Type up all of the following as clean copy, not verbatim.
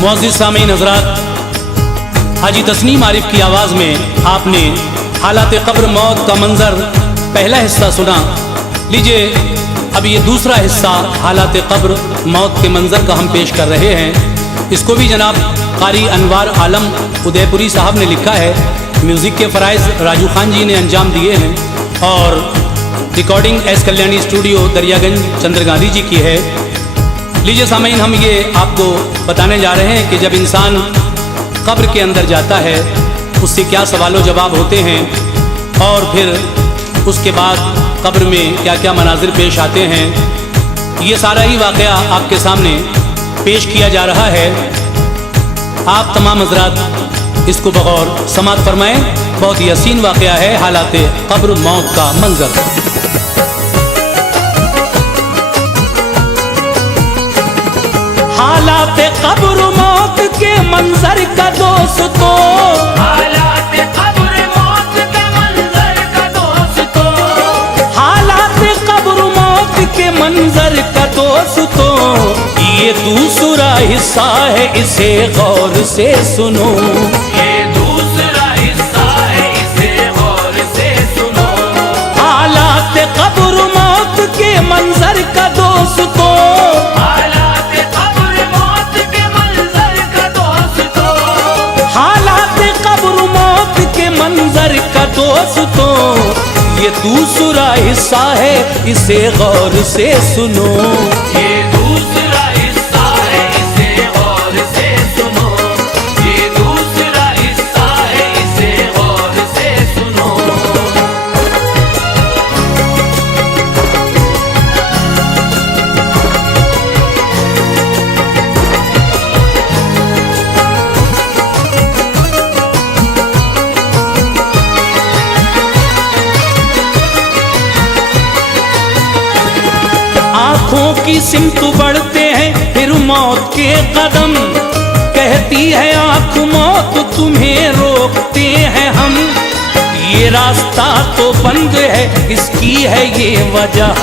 मुअज़्ज़िज़ सामीन हज़रात, हाजी तस्नीम आरिफ की आवाज़ में आपने हालात क़ब्र मौत का मंज़र पहला हिस्सा सुना। लीजिए अब ये दूसरा हिस्सा हालात क़ब्र मौत के मंज़र का हम पेश कर रहे हैं। इसको भी जनाब क़ारी अनवार आलम उदयपुरी साहब ने लिखा है। म्यूज़िक के फ़राइज़ राजू खान जी ने अंजाम दिए हैं और recording S Kalyani studio Daryaganj Chandragandhi ji की है। लीजिए सामीन, हम ये आपको बताने जा रहे हैं कि जब इंसान कब्र के अंदर जाता है उससे क्या सवालों जवाब होते हैं और फिर उसके बाद कब्र में क्या क्या मनाजिर पेश आते हैं। ये सारा ही वाक़या आपके सामने पेश किया जा रहा है। आप तमाम हज़रात इसको बगौर समात फरमाएं। बहुत ही हसीन वाक़या है हालात कब्र मौत का मंज़र। हालात कब्र मौत के मंजर का दोस्तों, हालात कब्र मौत का मंजर का दोस्तों, हालात कब्र मौत के मंजर का दोस्तों, ये दूसरा हिस्सा है इसे गौर से सुनो। ये दूसरा हिस्सा है इसे गौर से सुनो। हालात कब्र मौत के मंजर का दोस्तों, हालात कब्र मौत के मंजर का दोस्तों, हालात कब्र मौत के मंजर का दोस्तों, ये दूसरा हिस्सा है इसे गौर से सुनो। ये दूसरा हिस्सा है इसे गौर से सुनो। ये दूसरा हिस्सा है इसे गौर से सुनो। आँखों की सिमत बढ़ते हैं फिर मौत के कदम, कहती है आँख मौत तुम्हें रोकते हैं हम। ये रास्ता तो बंद है इसकी है ये वजह,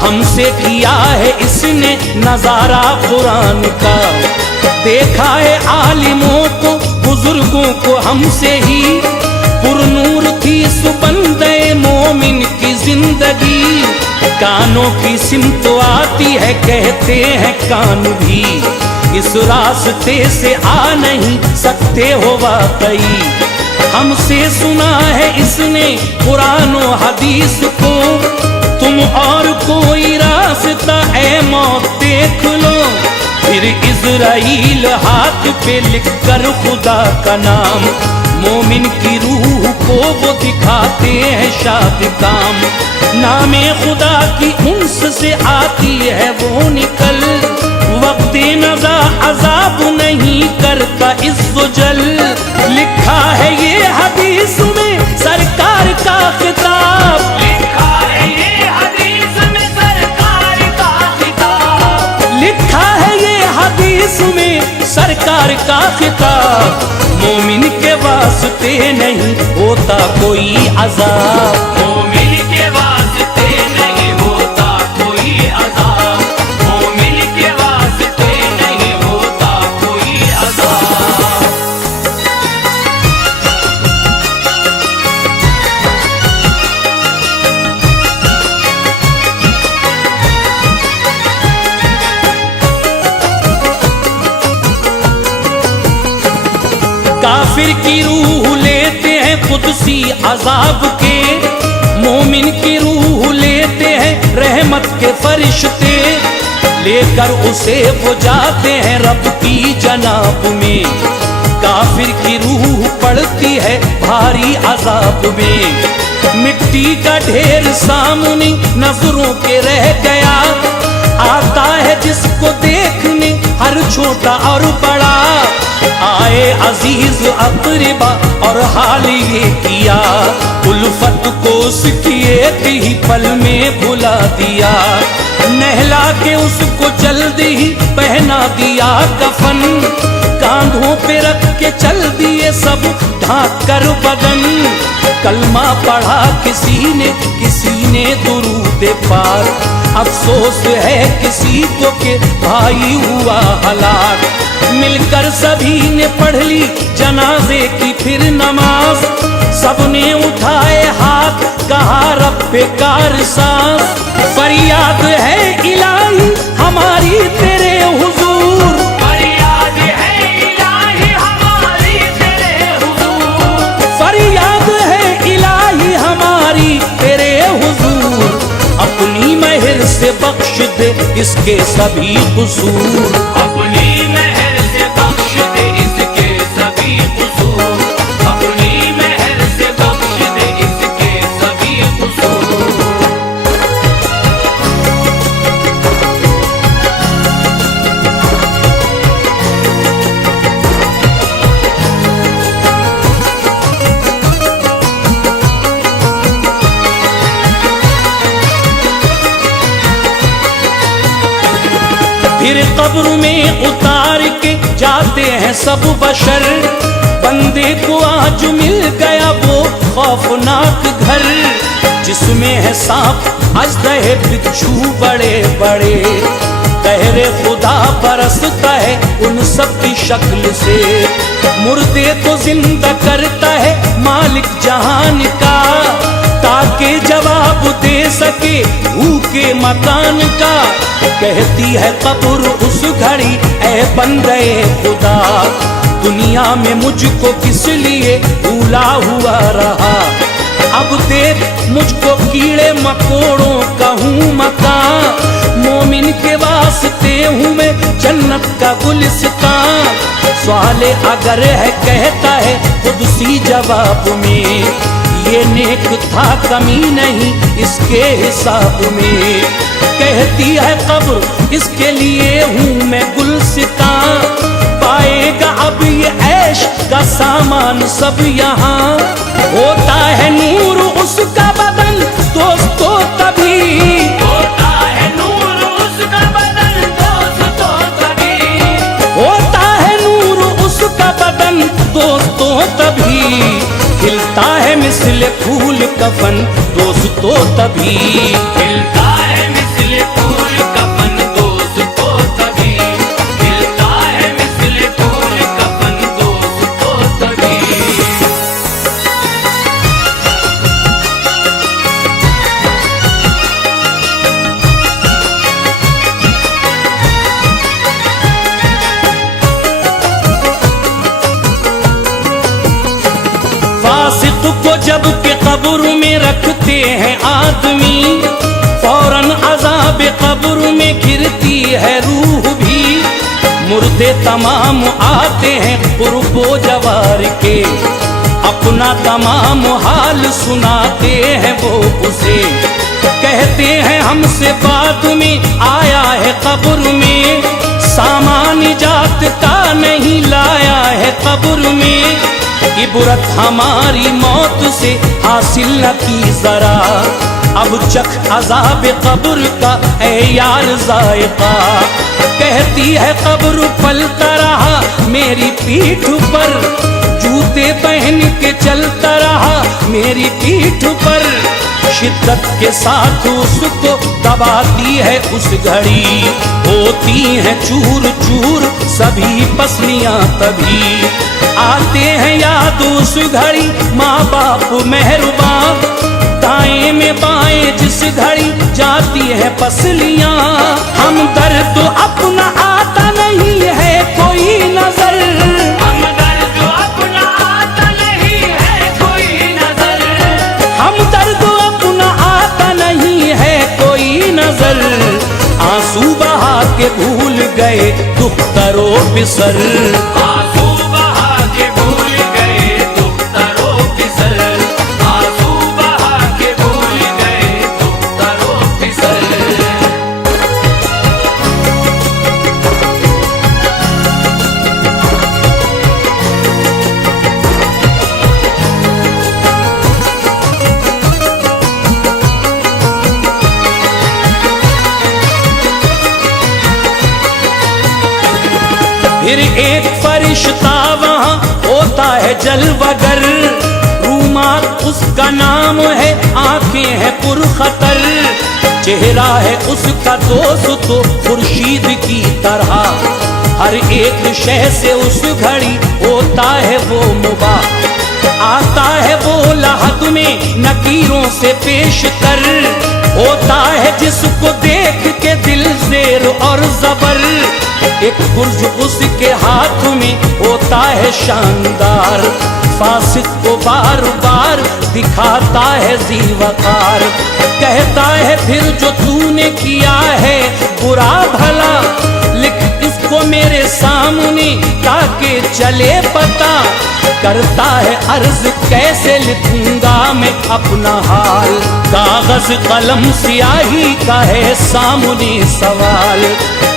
हमसे किया है इसने नजारा कुरान का। देखा है आलिमों को बुजुर्गों को हमसे ही, पुरनूर थी सुबंदे मोमिन की जिंदगी। कानों की सिमत आती है कहते हैं कान भी, इस रास्ते से आ नहीं सकते हो वाकई। हमसे सुना है इसने कुरान और हदीस को, तुम और कोई रास्ता ए मौत देख लो। फिर इज़राइल हाथ पे लिख कर खुदा का नाम, मोमिन की रूह को वो दिखाते हैं शाद काम। नामे खुदा की उन्स से आती है वो निकल, वक्त नज़ा अजाब नहीं करता इज़्ज़ोजल। लिखा है ये हदीस में सरकार का खिताब, लिखा है ये हदीस में सरकार का खिताब। लिखा है ये हदीस में सरकार का खिताब। मोमिन के वास्ते नहीं होता कोई अज़ाब, मोमिन के वास्ते नहीं होता कोई अज़ाब। मोमिन के वास्ते नहीं होता कोई अज़ाब। काफिर की रूह लेते हैं कुदसी अजाब के, मोमिन की रूह लेते हैं रहमत के फरिश्ते। लेकर उसे वो जाते हैं रब की जनाब में, काफिर की रूह पड़ती है भारी अजाब में। मिट्टी का ढेर सामने नजरों के रह गया, आता है जिसको देखने हर छोटा और बड़ा। आए अजीज अकरबा और हाल ये किया, उल्फत को उसकी एक ही पल में भुला दिया। नहला के उसको जल्दी ही पहना दिया कफन, कांधों पे रख के चल दिए सब ढाक कर बदन। कलमा पढ़ा किसी ने दुरूद पार, अफसोस है किसी को के भाई हुआ हलाक। मिलकर सभी ने पढ़ ली जनाजे की फिर नमाज। सबने उठाए हाथ कहा रब्बे कार सांस। फरियाद है इलाही हमारी तेरे हुजूर, फरियाद है इलाही हमारी तेरे हुजूर, फरियाद है इलाही हमारी तेरे हुजूर। अपनी मेहर से बख्श दे इसके सभी कसूर, अपनी मेहर से बख्श दे इसके सभी कसूर, अपनी मेहर से बख्श दे इसके सभी कसूर। फिर कब्र में उतार के जाते हैं सब बशर। बंदे को आज मिल गया वो खौफनाक घर, जिसमें है सांप अजदहे बिच्छू बड़े बड़े। कहरे खुदा बरसता है उन सब की शक्ल से। मुर्दे को जिंदा करता है मालिक जहान का, ताकि जवाब दे सके भूखे मकान का। कहती है कब्र उस घड़ी ऐ बंदे खुदा, दुनिया में मुझको किस लिए भूला हुआ रहा। अब देख मुझको कीड़े मकोड़ों का हूँ मकान, मोमिन के वास्ते हूँ मैं जन्नत का गुलिस्तान। सवाले अगर है कहता है खुद सी जवाब में, ये नेक था कमी नहीं इसके हिसाब में। कहती है कब्र इसके लिए हूँ मैं गुलसितां, पाएगा अब ये ऐश का सामान सब यहाँ। होता है नूर उसका बदन दोस्तों तभी, होता है नूर उसका बदन दोस्तों तभी, होता है नूर उसका बदन दोस्तों तभी। खिलता है मिस्ल फूल कफन दोस्तों तभी, खिलता है मिस्ल फूल कफन दोस्तों तभी, खिलता है मिस्ल फूल कफन दोस्तों तभी। फासिक को जब के कब्र में रखते हैं आदमी, फौरन अज़ाब कब्र में गिरती है रूह भी। मुर्दे तमाम आते हैं कुर्बो जवार के, अपना तमाम हाल सुनाते हैं वो उसे। कहते हैं हमसे बाद में आया है कब्र में, सामान जात का नहीं लाया है कब्र में। इबरत हमारी मौत से हासिल न की जरा, अब चख अज़ाब कब्र का ऐ यार जायका। कहती है कब्र पलता रहा मेरी पीठ पर, जूते पहन के चलता रहा मेरी पीठ पर। शिद्दत के साथ उसको दबाती है उस घड़ी, होती हैं चूर चूर सभी पसलियां तभी। आते हैं याद उस घड़ी माँ बाप मेहरबान, दाएं में बाएं जिस घड़ी जाती है पसलियां। हम दर्द अपना आता नहीं है कोई नजर, हम दर्द अपना आता नहीं है कोई नजर, हम दर्द अपना आता नहीं है कोई नजर। आंसू बहा के भूल गए दुख तरो बिसर, आंसू बहा के भूल गए दुख तरो बिसर, आंसू बहा के भूल गए दुख तरो बिसर। फिर एक फरिश्ता वहाँ होता है जलवगर, रूमाल उसका नाम है आंखें हैं पुरखतर। चेहरा है उसका दोस्त तो खुर्शीद की तरह, हर एक शय से उस घड़ी होता है वो मुबाह, आता है वो लहद में नकीरों से पेश कर, होता है जिसको देख के दिल ज़ेर और ज़बर, एक गुर्ज उसके हाथ में होता है शानदार, फासिक को बार बार दिखाता है ज़ीवकार, कहता है फिर जो तूने किया है बुरा भला, लिख इसको मेरे सामने ताकि चले पता, करता है अर्ज कैसे लिखूंगा मैं अपना हाल, कागज कलम स्याही का है सामने सवाल,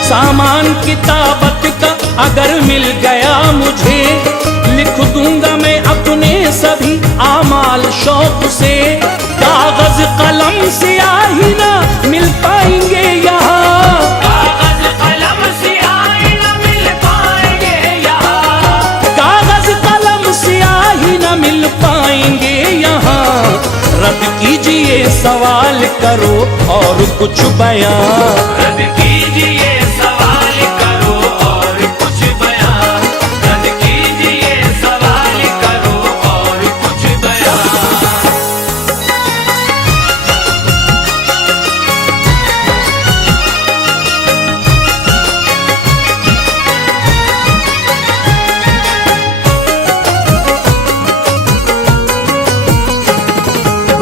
सामान किताबत का अगर मिल गया मुझे, लिख दूंगा मैं अपने सभी आमाल शौक से, कागज कलम स्याही ना मिल पाएंगे यहाँ, कागज कलम स्याही न मिल पाएंगे यहाँ, कागज कलम स्याही न मिल पाएंगे यहाँ, रद्द कीजिए सवाल करो और कुछ बयां, रद्द कीजिए सवाल करो और कुछ बयां, रद्द कीजिए सवाल करो और कुछ बयां।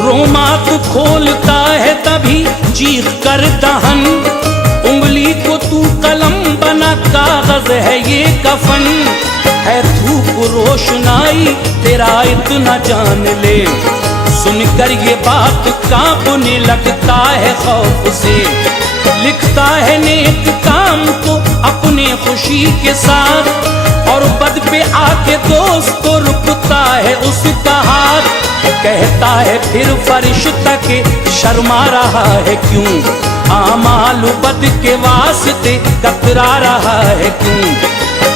रोमात खोलता है तभी चीख कर दहन, उंगली को तू कलम बना कागज है ये कफन, है धूप रोशनाई तेरा इतना जान ले, सुनकर ये बात कांपने लगता है खौफ से, लिखता है नेक काम को अपने खुशी के साथ, और बद पे आके दोस्त को रुकता है उसका हाथ, कहता है फिर फरिश्ता के शर्मा रहा है क्यों, आमाल बद के वास्ते कतरा रहा है क्यों,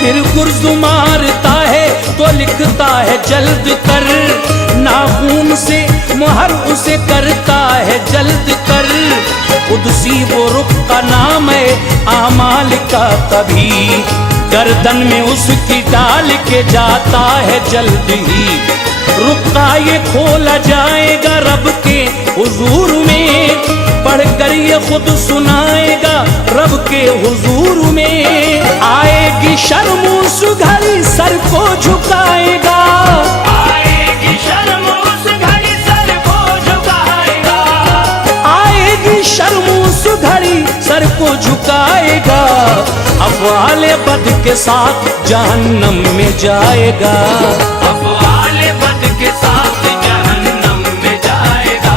फिर गुर्ज मारता है तो लिखता है जल्द कर, नाखून से मुहर उसे करता है जल्द कर, कुदसी वो रुख का नाम है आमाल का तभी, गर्दन में उसकी डाल के जाता है जल्द ही, रुका ये खोला जाएगा रब के हुजूर में, पढ़कर ये खुद सुनाएगा रब के हुजूर में, आएगी शर्म उस घड़ी सर को झुकाएगा, आएगी शर्म उस घड़ी सर को झुकाएगा, आएगी शर्म उस घड़ी सर को झुकाएगा, अफ़आले बद के साथ जहन्नम में जाएगा, अफ़आले बद के साथ जहन्नम में जाएगा,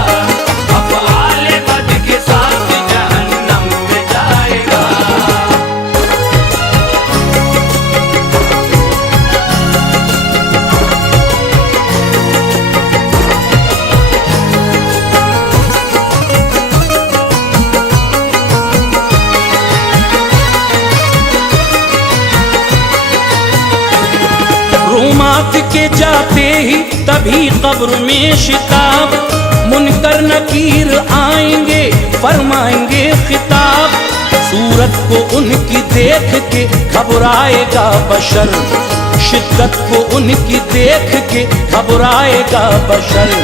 अफ़आले बद के साथ जहन्नम में जाएगा। रोमात के जाते ही तभी कब्र में शिताब, मुनकर नकीर आएंगे फरमाएंगे खिताब, सूरत को उनकी देख के घबराएगा बशर, शिद्दत को उनकी देख के घबराएगा बशर,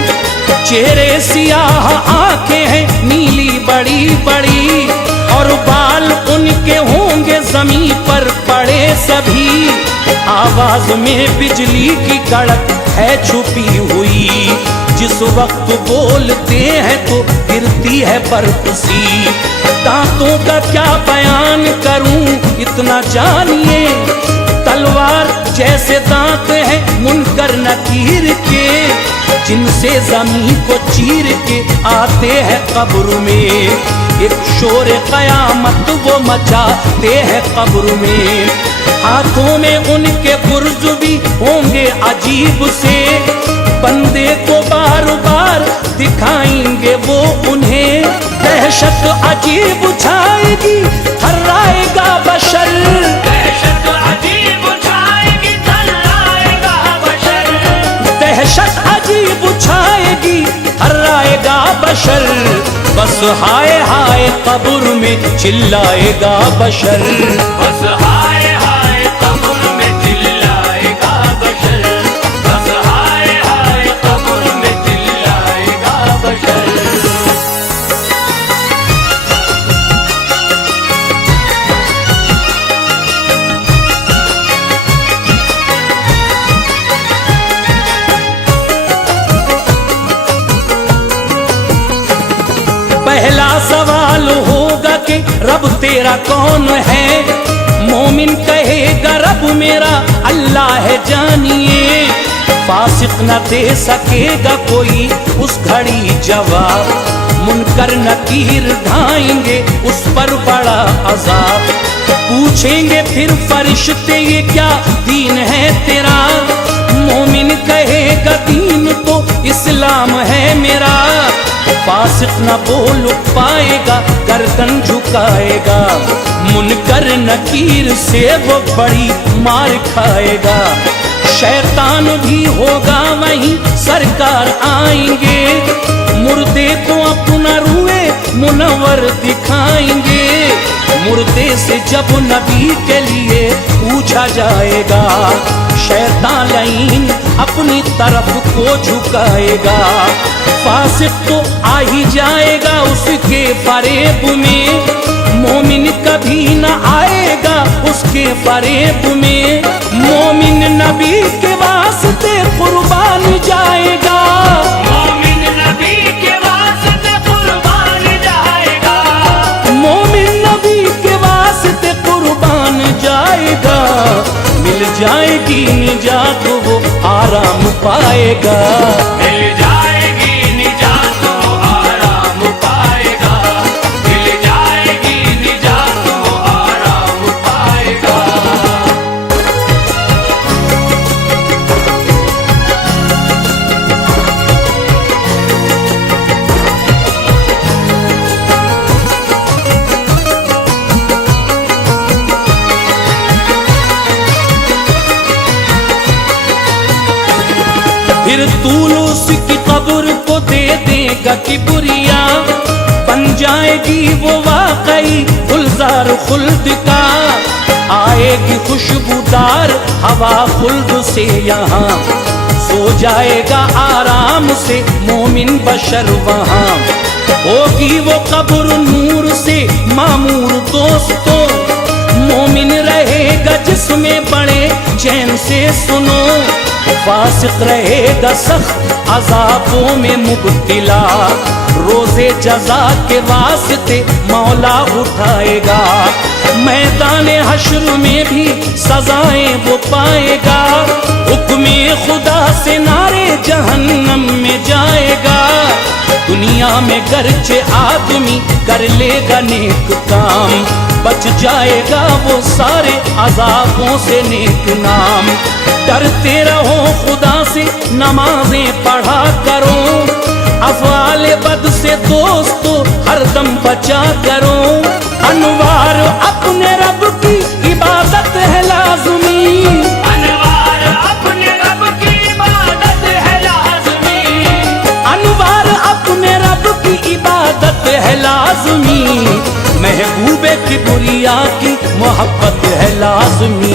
चेहरे सियाह आंखें हैं नीली बड़ी बड़ी, और बाल उनके होंगे जमीन पर पड़े सभी, आवाज में बिजली की कड़क है छुपी हुई, जिस वक्त बोलते हैं तो गिरती है बर्फ सी, दांतों का क्या बयान करूं इतना जानिए, तलवार जैसे दांत हैं मुनकर नकीर के, जिनसे जमीन को चीर के आते हैं कब्र में, एक शोर कयामत वो मचाते हैं कब्र में, हाथों में उनके गुर्ज भी होंगे अजीब से, बंदे को बार बार दिखाएंगे वो उन्हें, दहशत अजीब छाएगी थर्राएगा बशर, दहशत अजीब छाएगी थर्राएगा बशर, दहशत अजीब छाएगी थर्राएगा बशर, बस हाय हाय कब्र में चिल्लाएगा बशर, बस हाय हाय सवाल होगा कि रब तेरा कौन है, मोमिन कहेगा रब मेरा अल्लाह है जानिए। फासिक न दे सकेगा कोई उस घड़ी जवाब, मुनकर नकीर ढाएंगे उस पर बड़ा अजाब। पूछेंगे फिर फरिश्ते ये क्या दीन है तेरा, मोमिन कहेगा दीन तो इस्लाम है मेरा। फासिक न बोल पाएगा गर्दन झुकाएगा, मुनकर नकीर से वो बड़ी मार खाएगा। शैतान भी होगा वहीं सरकार आएंगे, मुर्दे को अपना रूए मुनव्वर दिखाएंगे। मुर्दे से जब नबी के लिए पूछा जाएगा, शैतान लाइन अपनी तरफ को झुकाएगा। फासिक तो आ ही जाएगा उसके फरेब में, मोमिन कभी न आएगा उसके फरेब में। मोमिन नबी के वास्ते कुर्बान जाएगा, मोमिन नबी के वास्ते कुर्बान जाएगा, मोमिन नबी के वास्ते कुर्बान जाएगा। मिल जाएगी निजात वो आराम पाएगा, मिल जाएगी निजात वो आराम पाएगा, मिल जाएगी निजात वो आराम पाएगा। फिर तूलूस की कब्र को दे देगा किबरिया, बन जाएगी वो वाकई गुलजार खुल्द का। आएगी खुशबूदार हवा खुल्द से यहाँ, सो जाएगा आराम से मोमिन बशर वहाँ। होगी वो कब्र नूर से मामूर दोस्तों, मोमिन रहेगा जिसमें बड़े चैन से सुनो। फासिक रहेगा सख्त अजाबों में मुब्तिला, रोजे जजा के वास्ते मौला उठाएगा। मैदान हश्र में भी सजाएं वो पाएगा, हुक्मे खुदा से नारे जहन्नम में जाएगा। दुनिया में गरचे आदमी कर लेगा नेक काम, बच जाएगा वो सारे अजाबों से नेक नाम। डरते रहो खुदा से नमाजें पढ़ा करो, अफ़आल बद से दोस्तों हरदम बचा करो। अनवार अपने रब की इबादत है लाज़मी, अनवार अपने रब की इबादत है लाज़मी, अनवार अपने रब की इबादत है लाज़मी। महबूबे की बुरिया की मोहब्बत है लाज़मी।